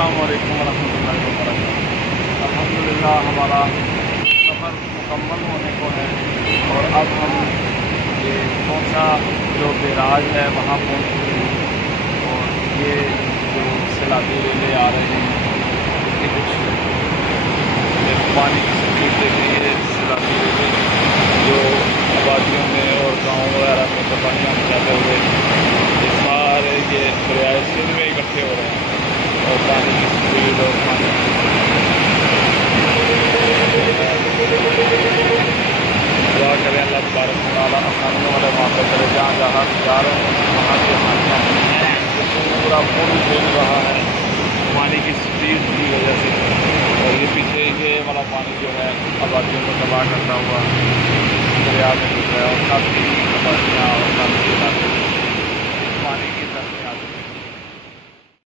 अस्सलाम वालेकुम वरहमतुल्लाहि वबरकातुहू। अल्हम्दुलिल्लाह हमारा सफ़र मुकम्मल होने को है और अब हम ये कौसा जो बैराज है वहाँ पहुँच चुके हैं और ये जो सैलाबी रेले आ रहे हैं इसकी कुछ पानी की स्पीड देखिए। सैलाबी रेले जो आबादियों में और गाँव वगैरह में तबाहियाँ मचाते हुए ये सारे ये दरियाए सिंध में इकट्ठे हो रहे हैं और पानी की स्पीड और पानी दुआ करें अल्लाह तबारक व तआला आसानियों वाले वहाँ पर करे। जहाँ जहाँ जा रहे हैं वहाँ से पूरा पुल हिल रहा है पानी की स्पीड की वजह से। और ये पीछे ये वाला पानी जो है आबादियों को तबाह करता हुआ दरिया में घुस रहा है और काफ़ी आबादियाँ और काफ़ी इलाके